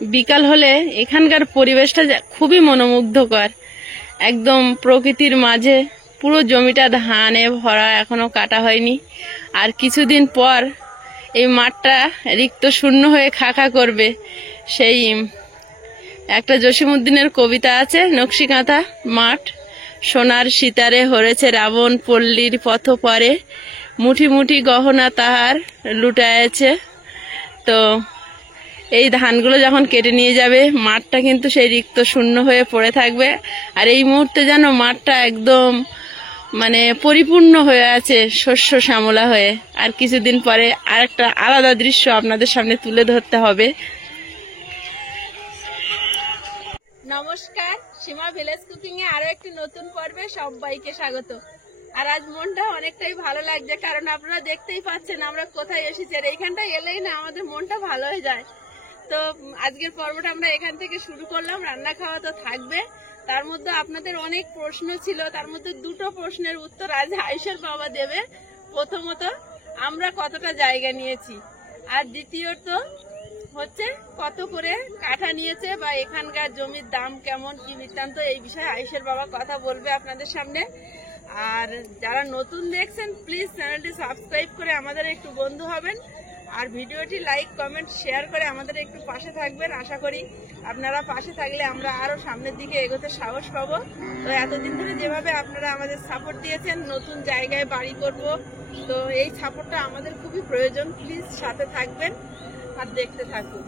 বিকাল হলে এখানকার পরিবেশটা খুবই মনোমুগ্ধকর। একদম প্রকৃতির মাঝে পুরো জমিটা ধানে ভরা, এখনো কাটা হয়নি। আর কিছুদিন পর এই মাঠটা রিক্ত শূন্য হয়ে খাখা করবে। সেই একটা জসিমউদ্দিনের কবিতা আছে, নকশিকাঁথা মাঠ সোনার সিতারে হরেছে রাবণ পল্লীর পথ পরে, মুঠি মুঠি গহনা তাহার লুটায়েছে। তো এই ধানগুলো যখন কেটে নিয়ে যাবে মাঠটা কিন্তু সেই রিক্ত শূন্য হয়ে পড়ে থাকবে। আর এই মুহূর্তে যেন মাঠটা একদম মানে পরিপূর্ণ হয়ে আছে শস্য শ্যামলা হয়ে। আর কিছুদিন পরে আরেকটা আলাদা দৃশ্য আপনাদের সামনে তুলে ধরতে হবে। নমস্কার, সীমা ভিলেজ কুকিং এ আরো একটি নতুন পর্বে সবাইকে স্বাগত। আর আজ মনটা অনেকটাই ভালো লাগছে, কারণ আপনারা দেখতেই পাচ্ছেন আমরা কোথায় এসেছি। আর এইখানটা এলেই না আমাদের মনটা ভালো হয়ে যায়। তো আজকের পর্বটা আমরা এখান থেকে শুরু করলাম। রান্না খাওয়া তো থাকবে, তার মধ্যে আপনাদের অনেক প্রশ্ন ছিল, তার মধ্যে দুটো প্রশ্নের উত্তর আজ আয়ুষের বাবা দেবে। প্রথমত, আমরা কতটা জায়গা নিয়েছি, আর দ্বিতীয়ত হচ্ছে কত করে কাঠা নিয়েছে বা এখানকার জমির দাম কেমন, কি বৃত্তান্ত, এই বিষয়ে আয়ুষের বাবা কথা বলবে আপনাদের সামনে। আর যারা নতুন দেখছেন প্লিজ চ্যানেলটি সাবস্ক্রাইব করে আমাদের একটু বন্ধু হবেন, আর ভিডিওটি লাইক কমেন্ট শেয়ার করে আমাদের একটু পাশে থাকবেন। আশা করি আপনারা পাশে থাকলে আমরা আরো সামনের দিকে এগোতে সাহস পাবো। তো এতদিন ধরে যেভাবে আপনারা আমাদের সাপোর্ট দিয়েছেন, নতুন জায়গায় বাড়ি করব, তো এই সাপোর্টটা আমাদের খুবই প্রয়োজন। প্লিজ সাথে থাকবেন আর দেখতে থাকুন।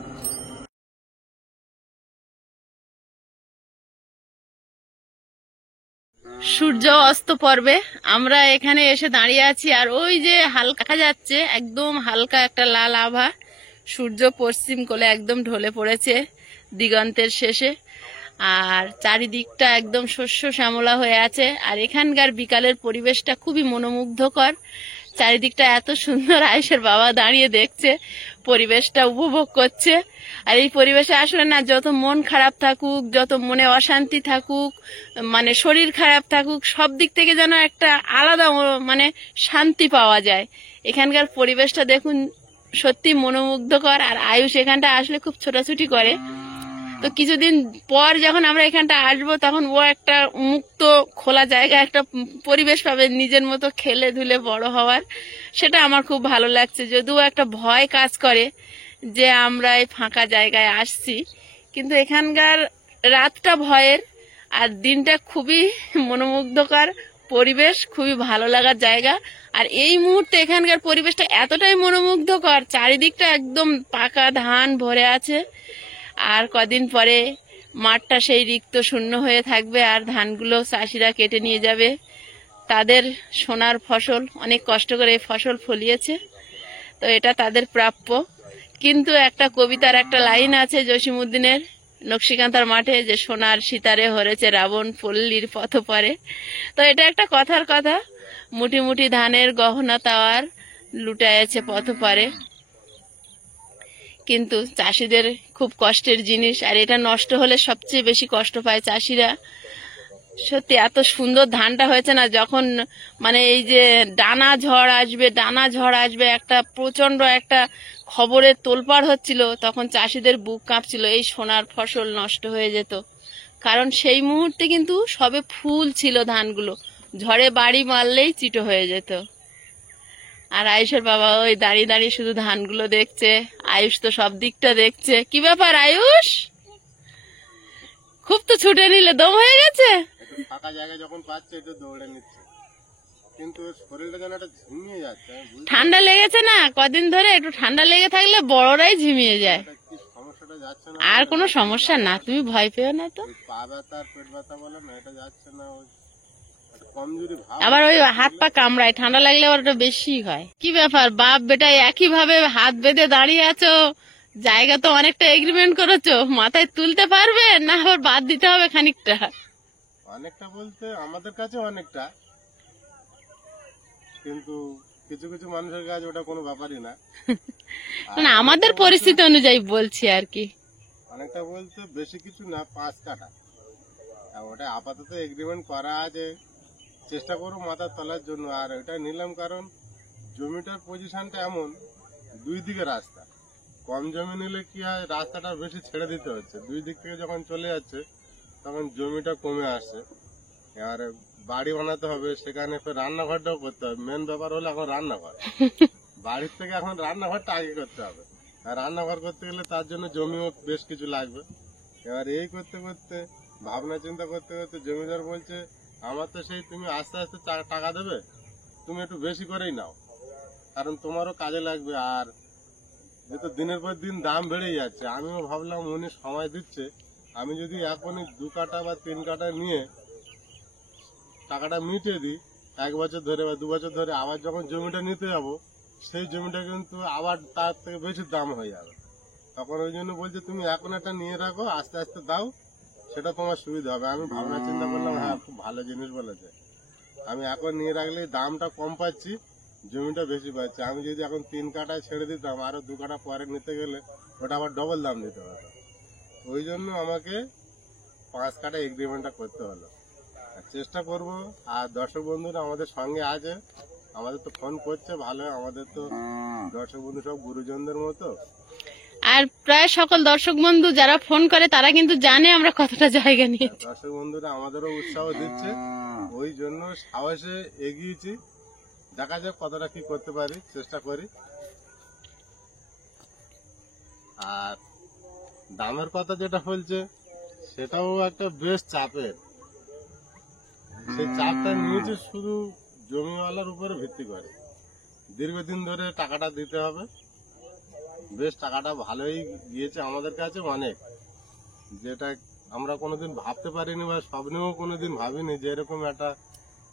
সূর্য অস্ত পর্বে আমরা এখানে এসে দাঁড়িয়ে আছি, আর ওই যে হালকা দেখা যাচ্ছে একদম হালকা একটা লাল আভা, সূর্য পশ্চিম কোলে একদম ঢলে পড়েছে দিগন্তের শেষে। আর চারিদিকটা একদম শস্য শ্যামলা হয়ে আছে। আর এখানকার বিকালের পরিবেশটা খুবই মনোমুগ্ধকর। চারিদিকটা এত সুন্দর, আয়ুষের বাবা দাঁড়িয়ে দেখছে, পরিবেশটা উপভোগ করছে। আর এই পরিবেশে আসলে না, যত মন খারাপ থাকুক, যত মনে অশান্তি থাকুক, মানে শরীর খারাপ থাকুক, সব দিক থেকে যেন একটা আলাদা মানে শান্তি পাওয়া যায়। এখানকার পরিবেশটা দেখুন, সত্যি মনোমুগ্ধকর। আর আয়ুষ এখানটা আসলে খুব ছোটাছুটি করে। তো কিছুদিন পর যখন আমরা এখানটা আসবো, তখন ও একটা মুক্ত খোলা জায়গা, একটা পরিবেশ পাবে নিজের মতো খেলে ধুলে বড় হওয়ার। সেটা আমার খুব ভালো লাগছে। যদিও একটা ভয় কাজ করে যে আমরা এই ফাঁকা জায়গায় আসছি, কিন্তু এখানকার রাতটা ভয়ের আর দিনটা খুবই মনোমুগ্ধকর পরিবেশ, খুবই ভালো লাগার জায়গা। আর এই মুহূর্তে এখানকার পরিবেশটা এতটাই মনোমুগ্ধকর, চারিদিকটা একদম পাকা ধান ভরে আছে। আর কদিন পরে মাঠটা সেই রিক্ত শূন্য হয়ে থাকবে, আর ধানগুলো চাষিরা কেটে নিয়ে যাবে। তাদের সোনার ফসল, অনেক কষ্ট করে এই ফসল ফলিয়েছে, তো এটা তাদের প্রাপ্য। কিন্তু একটা কবিতার একটা লাইন আছে জসিমউদ্দিনের, নকশিকাঁথার মাঠে, যে সোনার সিতারে হরেছে রাবণ পল্লীর পথ পরে। তো এটা একটা কথার কথা, মুঠি মুঠি ধানের গহনা তাওয়ার লুটায়েছে পথ পরে। কিন্তু চাষিদের খুব কষ্টের জিনিস, আর এটা নষ্ট হলে সবচেয়ে বেশি কষ্ট পায় চাষিরা। সত্যি এত সুন্দর ধানটা হয়েছে না, যখন মানে এই যে ডানা ঝড় আসবে একটা প্রচন্ড একটা খবরের তোলপাড় হচ্ছিল, তখন চাষিদের বুক কাঁপছিল, এই সোনার ফসল নষ্ট হয়ে যেত। কারণ সেই মুহূর্তে কিন্তু সবে ফুল ছিল ধানগুলো, ঝড়ে বাড়ি মারলেই চিটো হয়ে যেত। আর আয়ুষের বাবা ওই দাঁড়িয়ে দাঁড়িয়ে শুধু ধানগুলো দেখছে। আয়ুষ তো সব দিকটা দেখছে। কি ব্যাপার আয়ুষ, খুব তো ছুটে নিলে, দম হয়ে গেছে? ফাঁকা জায়গা যখন পাচ্ছে একটু দৌড়ে নিচ্ছে, কিন্তু শরীরটা যেন একটা ঝিমিয়ে যাচ্ছে। ঠান্ডা লেগেছে না কদিন ধরে, একটু ঠান্ডা লেগে থাকলে বড়রাই ঝিমিয়ে যায়। সমস্যাটা যাচ্ছে না, আর কোনো সমস্যা না, তুমি ভয় পেও না। তো পা ব্যথা পেট ব্যথা বলে না, এটা যাচ্ছে না। কমজোরি ভাব, আবার ওই হাত পা কামড়ায়, ঠান্ডা লাগলে আবার ওটা বেশি হয়। কি ব্যাপার বাপ বেটা একই ভাবে হাত বেঁধে দাঁড়িয়ে আছো? জায়গা তো অনেকটা এগ্রিমেন্ট করেছো, মাথায় তুলতে পারবে না আবার বাদ দিতে হবে খানিকটা? অনেকটা বলতে আমাদের কাছে অনেকটা, কিন্তু কিছু কিছু মানুষের কাছে ওটা কোনো ব্যাপারই না। না, আমাদের পরিস্থিতি অনুযায়ী বলছি আর কি। অনেকটা বলতে বেশি কিছু না, 5 কাঠা। ওটা আপাতত এগ্রিমেন্ট করা আছে, চেষ্টা করবো মাথার তলার জন্য। আর ওটা নিলাম কারণ জমিটার পজিশনটা এমন, দুই দিকে রাস্তা, কম জমি নিলে কি হয়, রাস্তাটা বেশি ছেড়ে দিতে হচ্ছে, দুই দিক থেকে যখন চলে যাচ্ছে তখন জমিটা কমে আসছে। এবারে বাড়ি বানাতে হবে, সেখানে ফের রান্নাঘরটাও করতে হবে। মেন ব্যাপার হলো এখন রান্নাঘর, বাড়ির থেকে এখন রান্নাঘরটা আগে করতে হবে। আর রান্নাঘর করতে গেলে তার জন্য জমিও বেশ কিছু লাগবে। এবার এই করতে করতে ভাবনা চিন্তা করতে করতে জমিদার বলছে, আমার তো সেই তুমি আস্তে আস্তে টাকা দেবে, তুমি একটু বেশি করেই নাও, কারণ তোমারও কাজে লাগবে। আর যেহেতু দিনের পর দিন দাম বেড়ে যাচ্ছে, আমিও ভাবলাম উনি সময় দিচ্ছে, আমি যদি এখনই 2 কাঠা বা 3 কাঠা নিয়ে টাকাটা মিটিয়ে দিই, 1 বছর ধরে বা 2 বছর ধরে আবার যখন জমিটা নিতে যাব, সেই জমিটা কিন্তু আবার তার থেকে বেশি দাম হয়ে যাবে। তখন ওই জন্য বলছে তুমি এখন একটা নিয়ে রাখো, আস্তে আস্তে দাও, সেটা তোমার সুবিধা হবে। আমি ভাবনা চিন্তা করলাম, হ্যাঁ খুব ভালো জিনিস বলেছে, আমি এখন নিয়ে রাখলে দামটা কম পাচ্ছি, জমিটা বেশি পাচ্ছি। আমি যদি এখন 3 কাঠায় ছেড়ে দিতাম, আরো 2 কাঠা পরে নিতে গেলে ওটা আবার ডবল দাম দিতে হতো। ওই জন্য আমাকে 5 কাঠা এগ্রিমেন্টটা করতে হলো। আর চেষ্টা করব। আর দর্শক বন্ধুরা আমাদের সঙ্গে আছে, আমাদের তো ফোন করছে ভালো, আমাদের তো দর্শক বন্ধু সব গুরুজনদের মতো। আর প্রায় সকল দর্শক বন্ধু যারা ফোন করে তারা কিন্তু জানে আমরা কতটা জায়গা নিয়েছি। দর্শক বন্ধুরা আমাদেরও উৎসাহ দিচ্ছে, ওই জন্য সাহসে এগিয়েছি। দেখা যাক কতটা কি করতে পারি, চেষ্টা করি। আর দামের কথা যেটা বলছে, সেটাও একটা বেশ চাপের। সেই চাপটা নিয়েছে শুধু জমিওয়ালার উপরে ভিত্তি করে। দীর্ঘদিন ধরে টাকাটা দিতে হবে, বেশ টাকাটা ভালোই গিয়েছে আমাদের কাছে অনেক, যেটা আমরা কোনোদিন ভাবতে পারিনি বা স্বপ্নেও কোনোদিন ভাবিনি যে এরকম একটা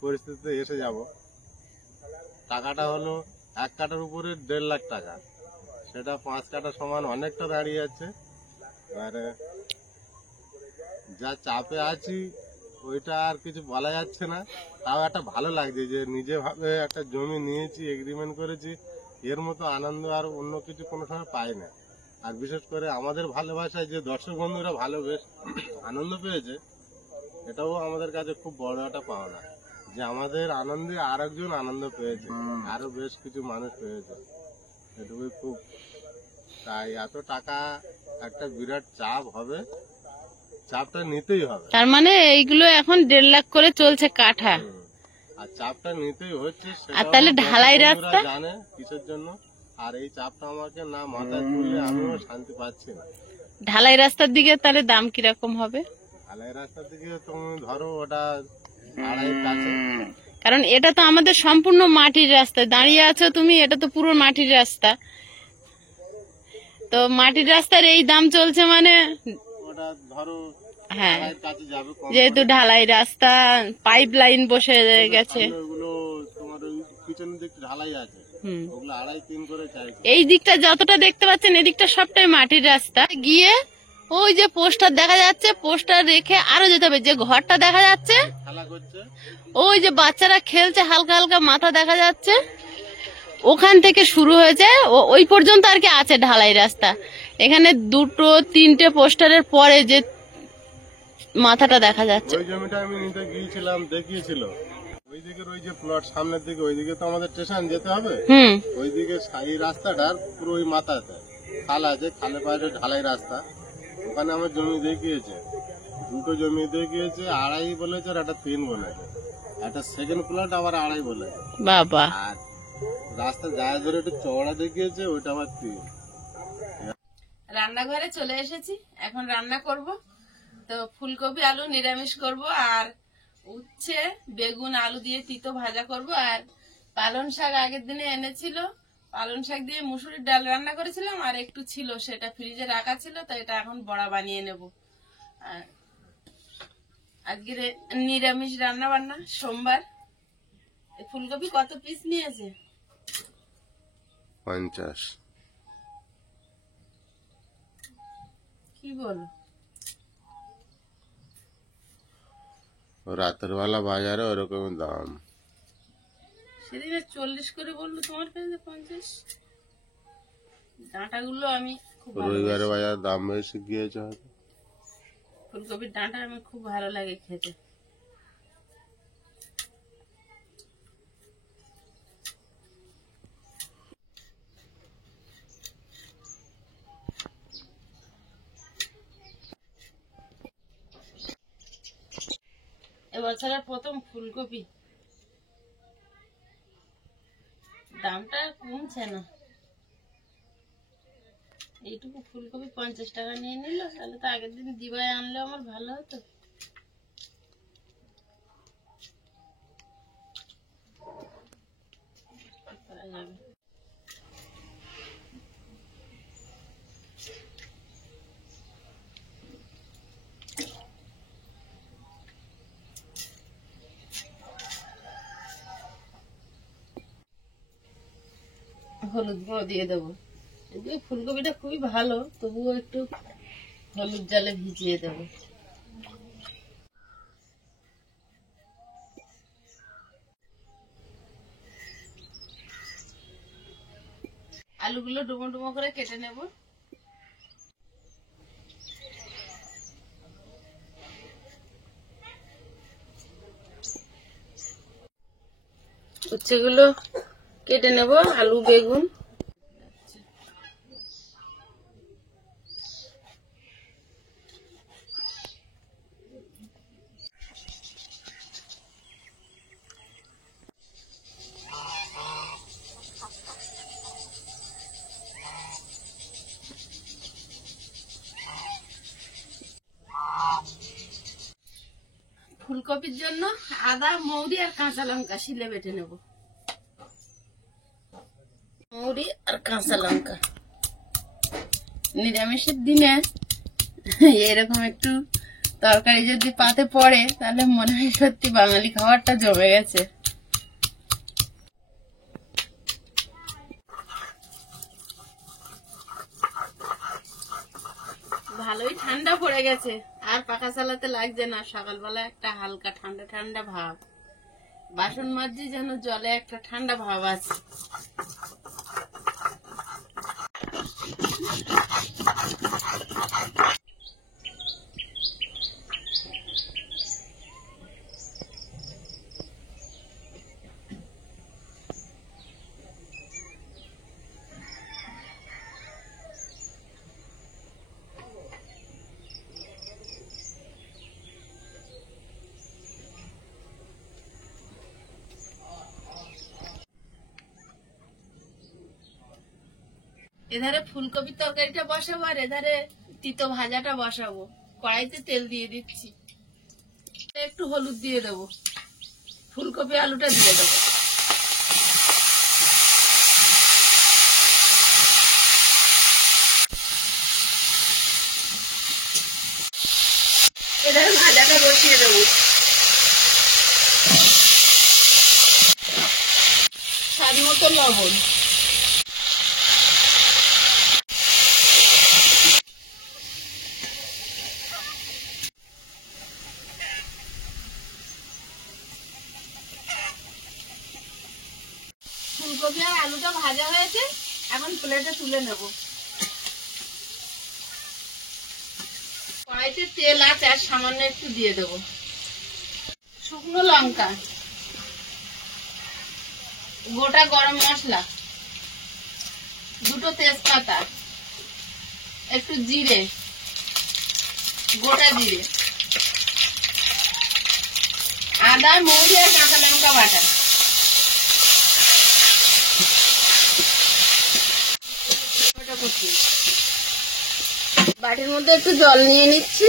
পরিস্থিতিতে এসে যাব। টাকাটা হলো 1 কাঠার উপরে 1.5 লাখ টাকা, সেটা 5 কাঠা সমান অনেকটা দাঁড়িয়ে যাচ্ছে। এবারে যা চাপে আছি ওইটা আর কিছু বলা যাচ্ছে না, তাও একটা ভালো লাগছে যে নিজে ভাবে একটা জমি নিয়েছি, এগ্রিমেন্ট করেছি, এর মতো আনন্দ আর অন্য কিছু কোনো সময় পাই না। আর বিশেষ করে আমাদের ভালোবাসায় যে দর্শক বন্ধুরা ভালো বেশ আনন্দ পেয়েছে, এটাও আমাদের কাছে খুব বড় একটা পাওনা, যে আমাদের আনন্দে আর একজন আনন্দ পেয়েছে, আরো বেশ কিছু মানুষ পেয়েছে, এটুকুই খুব। তাই এত টাকা একটা বিরাট চাপ হবে, চাপটা নিতেই হবে। তার মানে এইগুলো এখন 1.5 লাখ করে চলছে কাঠা। আর চাপটা নিতেই হচ্ছে, আর তাহলে সেটাও ঢালাই বন্ধুরা রাস্তা? জানে কিসের জন্য। আর এই চাপটা আমাকে না মাথায় তুললে আমিও শান্তি পাচ্ছি না। ঢালাই রাস্তার দিকে তাহলে দাম কিরকম হবে? ঢালাই রাস্তার দিকে তুমি ধরো ওটা 2.5 কাছে। কারণ এটা তো আমাদের সম্পূর্ণ মাটির রাস্তায় দাঁড়িয়ে আছো তুমি, এটা তো পুরো মাটির রাস্তা। তো মাটির রাস্তার এই দাম চলছে মানে, ওটা ধরো হ্যাঁ 2.5 কাছে যাবে কম যেহেতু করে। ঢালাই রাস্তা, পাইপ লাইন বসে গেছে। সামনে ওগুলো তোমার ওই পিছনের দিকে ঢালাই আছে, হুম। ওগুলো 2.5-3 করে চাইছে। এই দিকটা যতটা দেখতে পাচ্ছেন এদিকটা সবটাই মাটির রাস্তা। গিয়ে ওই যে পোস্টার দেখা যাচ্ছে, পোস্টার রেখে আরো যেতে হবে। যে ঘরটা দেখা যাচ্ছে, খেলা করছে, ওই যে বাচ্চারা খেলছে, হালকা হালকা মাথা দেখা যাচ্ছে, ওখান থেকে শুরু হয়েছে ওই পর্যন্ত আর কি আছে ঢালাই রাস্তা। এখানে 2-3টে পোস্টারের পরে যে মাথাটা দেখা যাচ্ছে। ওই জমিটা আমি নিতে গিয়েছিলাম, দেখিয়েছিল ওই দিকের ওই যে প্লট সামনের দিকে, ওইদিকে তো আমাদের স্টেশন যেতে হবে। হুম। ওইদিকে এই রাস্তাটার পুরো ওই মাথাতে খাল আছে, খালের পাশে ঢালাই রাস্তা, ওখানে আমার জমি দেখিয়েছে, 2টো জমি দেখিয়েছে, 2.5 বলেছে আর একটা 3 বলেছে, একটা সেকেন্ড প্লট আবার 2.5 বলেছে। বাবা, আর রাস্তা যায় ধরে একটু চওড়া দেখিয়েছে, ওইটা আবার 3। রান্নাঘরে চলে এসেছি, এখন রান্না করব। তো ফুলকপি আলু নিরামিষ করব, আর উচ্ছে বেগুন আলু দিয়ে তিতো ভাজা করব। আর পালং শাক আগের দিনে এনেছিল, পালং শাক দিয়ে মুসুরির ডাল রান্না করেছিলাম, আর একটু ছিল সেটা ফ্রিজে রাখা ছিল, তো এটা এখন বড়া বানিয়ে নেব। আর আজকে নিরামিষ রান্না বান্না, সোমবার। ফুলকপি কত পিস নিয়েছে? 50। কি বলো? রাতের বেলা বাজারে ওরকম দাম। সেদিনে 40 করে বললো, তোমার কাছে 50। ডাঁটাগুলো আমি খুব রবিবারে বাজার দাম বেশি গিয়েছে হয়তো। ফুলকপির ডাঁটা আমি খুব ভালো লাগে খেতে। এবছরের প্রথম ফুলকপি, দামটা কমছে না। এইটুকু ফুলকপি 50 টাকা নিয়ে নিল, তাহলে তো আগের দিন দিবায় আনলে আমার ভালো হতো। করা যাবে। হলুদ গুঁড়ো দিয়ে দেবো। যদিও ফুলকপিটা খুবই ভালো, তবুও একটু হলুদ জলে ভিজিয়ে দেবো। আলুগুলো ডুমো ডুমো করে কেটে নেব। উচ্ছেগুলো কেটে নেব, আলু বেগুন। ফুলকপির জন্য আদা, মৌরি আর কাঁচা লঙ্কা শিলে বেটে নেব। মৌরি আর কাঁচা লঙ্কা। নিরামিষের দিনে এরকম একটু তরকারি যদি পাতে পড়ে, তাহলে মনে হয় সত্যি বাঙালি খাবারটা জমে গেছে। ভালোই ঠান্ডা পড়ে গেছে, আর পাখা চালাতে লাগছে না। সকালবেলা একটা হালকা ঠান্ডা ঠান্ডা ভাব, বাসন মাজছি যেন জলে একটা ঠান্ডা ভাব আছে। এধারে ফুলকপির তরকারিটা বসাবো, আর এধারে তিতো ভাজাটা বসাবো। কড়াইতে তেল দিয়ে দিচ্ছি, একটু হলুদ দিয়ে দেবো, ফুলকপি আলুটা দিয়ে দেবো। এধারে ভাজাটা বসিয়ে দেবো। স্বাদ মতো লবণ। ফুলকপি আর আলুটা ভাজা হয়েছে, এখন প্লেটে তুলে নেব। কড়াইতে তেল আছে, আর সামান্য একটু দিয়ে দেব। শুকনো লঙ্কা, গোটা গরম মশলা, দুটো তেজপাতা, একটু জিরে, গোটা জিরে, আদা, মৌরি আর কাঁচা লঙ্কা বাটা। বাটির মধ্যে একটু জল নিয়ে নিচ্ছি।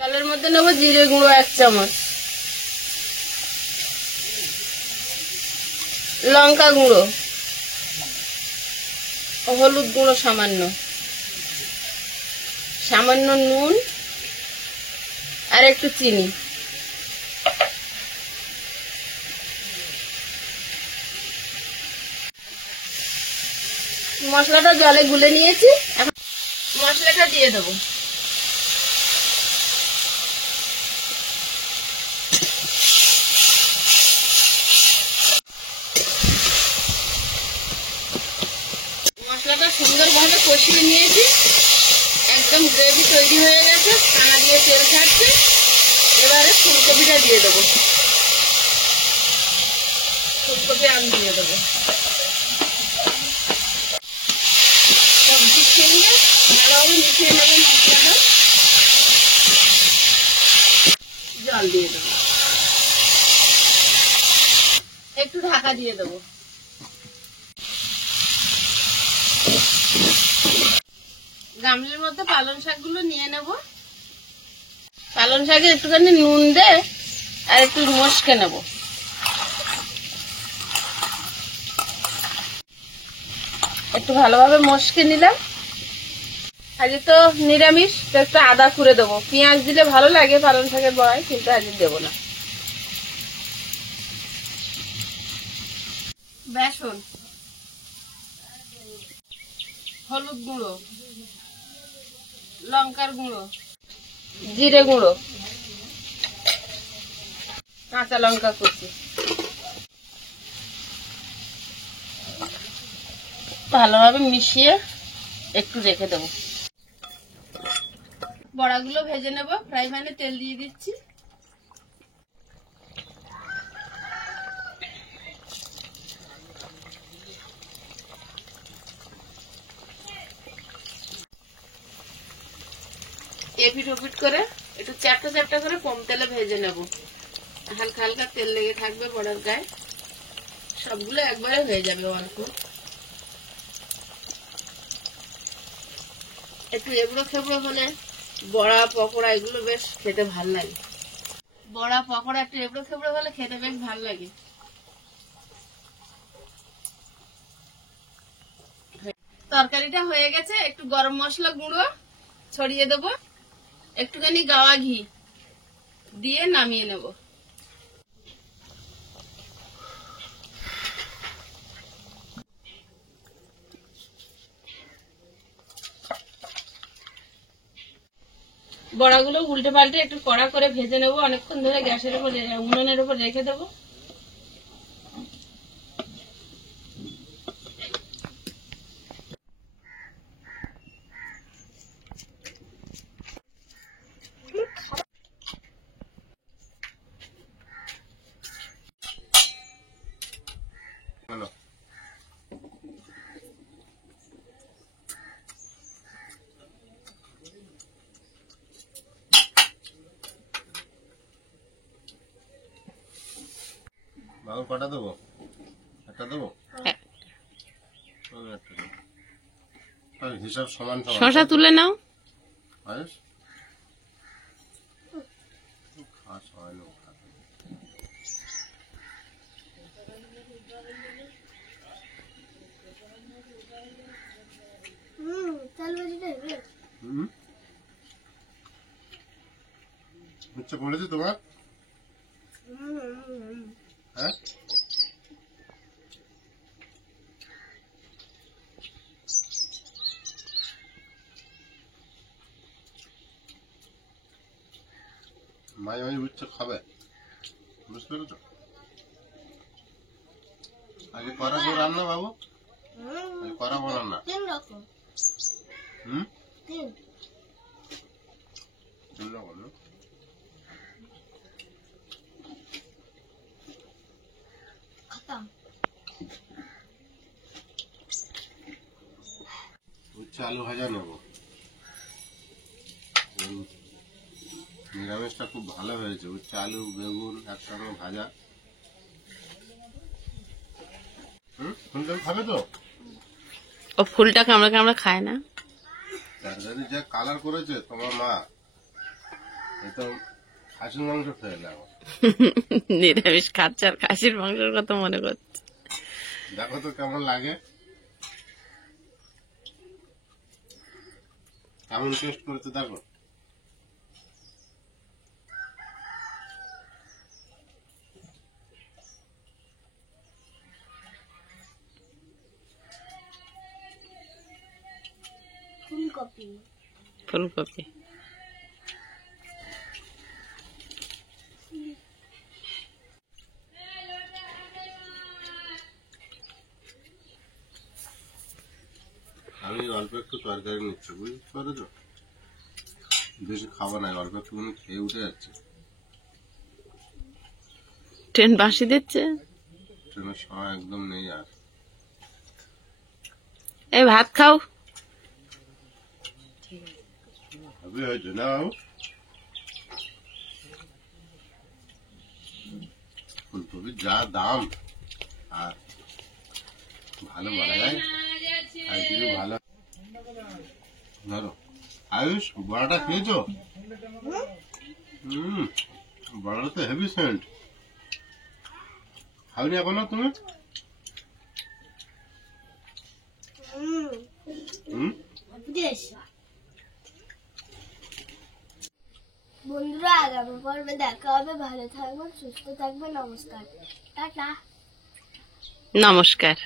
জলের মধ্যে নেবো জিরে গুঁড়ো 1 চামচ, লঙ্কা গুঁড়ো, হলুদ গুঁড়ো সামান্য, সামান্য নুন আর একটু চিনি। মশলাটা জলে গুলে নিয়েছি, এখন মশলাটা দিয়ে দেবো। মশলাটা সুন্দরভাবে কষিয়ে নিয়েছি, একদম গ্রেভি তৈরি হয়ে গেছে, ছানা দিয়ে তেল ছাড়ছে। এবারে ফুলকপিটা দিয়ে দেবো, ফুলকপি আলু দিয়ে দেবো। সবজির সঙ্গে ভালোভাবে মিশিয়ে নেবো মশলাটা, জল দিয়ে দেবো। দিয়ে দেবো। গামলির মধ্যে পালং শাকগুলো নিয়ে নেব। পালং শাকে একটুখানি নুন দে আর একটু মশকে নেব। একটু ভালোভাবে মশকে নিলাম। আজকে তো নিরামিষ, তো একটু আদা খুঁড়ে দেবো। পেঁয়াজ দিলে ভালো লাগে পালং শাকের বড়ায়, কিন্তু আজকে দেবো না। বেসন, হলুদ গুঁড়ো, লঙ্কার গুঁড়ো, জিরে গুঁড়ো, কাঁচা লঙ্কা কুচি, ভালোভাবে মিশিয়ে একটু রেখে দেবো। বড়াগুলো ভেজে নেব। ফ্রাই প্যানে তেল দিয়ে দিচ্ছি। এপিট ওপিট করে একটু চ্যাপটা চ্যাপটা করে কম তেলে ভেজে নেব। হালকা হালকা তেল লেগে থাকবে বড়ার গায়ে, সবগুলো একবারে হয়ে যাবে অল্প। একটু এবড়ো খেবড়ো হলে বড়া পকোড়া এগুলো বেশ খেতে ভাল লাগে। বড়া পকোড়া একটু এবড়ো খেবড়ো হলে খেতে বেশ ভাল লাগে। তরকারিটা হয়ে গেছে। একটু গরম মশলা গুঁড়ো ছড়িয়ে দেবো, একটুখানি গাওয়া ঘি দিয়ে নামিয়ে নেব। বড়াগুলো উল্টে পাল্টে একটু কড়া করে ভেজে নেবো। অনেকক্ষণ ধরে গ্যাসের উপর উনুনের উপর রেখে দেবো। হ্যালো, বাবু কটা দেবো? একটা দেবো? একটা দেবো। হিসাব সমান সমান। শশা তুলে নাও। আয়ুষ, খাস হয় না। ইচ্ছা করেছে তোমার? হ্যাঁ, মাঝে মাঝে উচ্ছে খাবে, বুঝতে পেরেছো? আগে করা বো রান্না বাবু, আগে করা বো রান্না। হুম, তিন রকম না? উচ্ছে আলু ভাজা নেবো। নিরামিষটা খুব ভালো হয়েছে। উচ্ছে আলু বেগুন একসঙ্গে ভাজা। ফুলটা খাবে তো? ও ফুলটা কামড়া কামড়া খায় না। তরকারি যা কালার করেছে তোমার মা, এতো খাসির মাংস খেয়ে নেবো। নিরামিষ খাচ্ছে আর খাসির মাংসের কথা মনে করছে। দেখো তো কেমন লাগে, কেমন টেস্ট করেছে দেখো। ফুলকপি আমি অল্প একটু তরকারি নিচ্ছি, বুঝতে পারছো? বেশি খাবো না, অল্প একটু খেয়ে উঠে যাচ্ছে। ট্রেন বাঁশি দিচ্ছে। ট্রেনের সময় একদম নেই আর। এই ভাত খাও। ভাবি হয়েছে না বাবু? ফুলকপির যা দাম, আর ভালো বলা যায় আর কিছু ভালো ধরো। আয়ুষ বড়াটা খেয়েছো? বড়াটা তো হেভি সেন্ট। খাওনি এখনো তুমি? বন্ধুরা আগামী পর্বে দেখা হবে। ভালো থাকবেন, সুস্থ থাকবেন। নমস্কার, টাটা। নমস্কার।